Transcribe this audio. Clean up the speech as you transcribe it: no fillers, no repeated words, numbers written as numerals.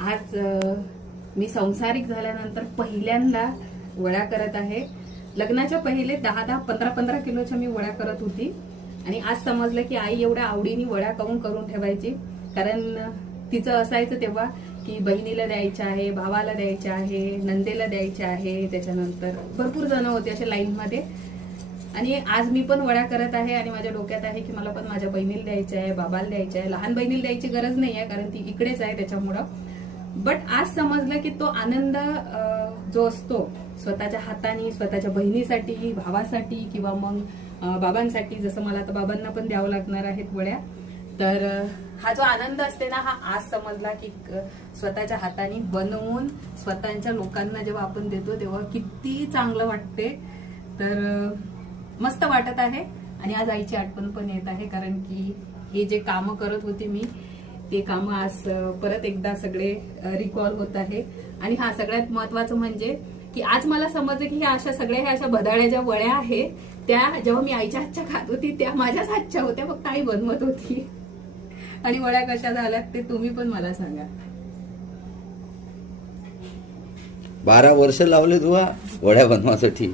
आज मी संसारिक झाल्यानंतर पहिल्यांदा वड्या करत आहे. लग्नाच्या पहिले 10-10, 15-15 किलोच्या मी वड्या करत होती आणि आज समजलं की आई एवढ्या आवडीने वड्या करून ठेवायची. कारण तिचं असायचं तेव्हा की बहिणीला द्यायच्या आहे, भावाला द्यायच्या आहे, नंदेला द्यायच्या आहे. त्याच्यानंतर भरपूर जण होते असे लाईन मध्ये. आणि आज मी पण वड्या करत आहे आणि माझ्या डोक्यात आहे की मला पण माझ्या बहिणीला द्यायच्या आहे, बाबाला द्यायच्या आहे. लहान बहिणीला द्यायची गरज नाही आहे कारण ती इकडेच आहे त्याच्यामुळं. बट आज समजलं की तो आनंद जो असतो स्वतःच्या हाताने, स्वतःच्या बहिणीसाठी, भावासाठी किंवा मग बाबांसाठी, जसं मला आता बाबांना पण द्यावं लागणार आहेत वड्या, तर हा जो आनंद असते ना, हा आज समजला की स्वतःच्या हाताने बनवून स्वतःच्या लोकांना जेव्हा आपण देतो तेव्हा किती चांगलं वाटते. तर मस्त वाटत आहे. आणि आज आईची आठवण पण येत आहे कारण की हे जे काम करत होते मी, ते काम आज परत एकदा सगळे रिकॉल होत आहे. आणि हा सगळ्यात महत्वाचं म्हणजे की आज मला समजलं की ह्या अशा भदाड्या ज्या वड्या आहेत त्या जेव्हा मी आईच्या हातच्या खात होती त्या माझ्याच हातच्या होत्या, फक्त आई बनवत होती. आणि वड्या कशा झाल्यात ते तुम्ही पण मला सांगा. 12 वर्ष लावले तुला वड्या बनवासाठी.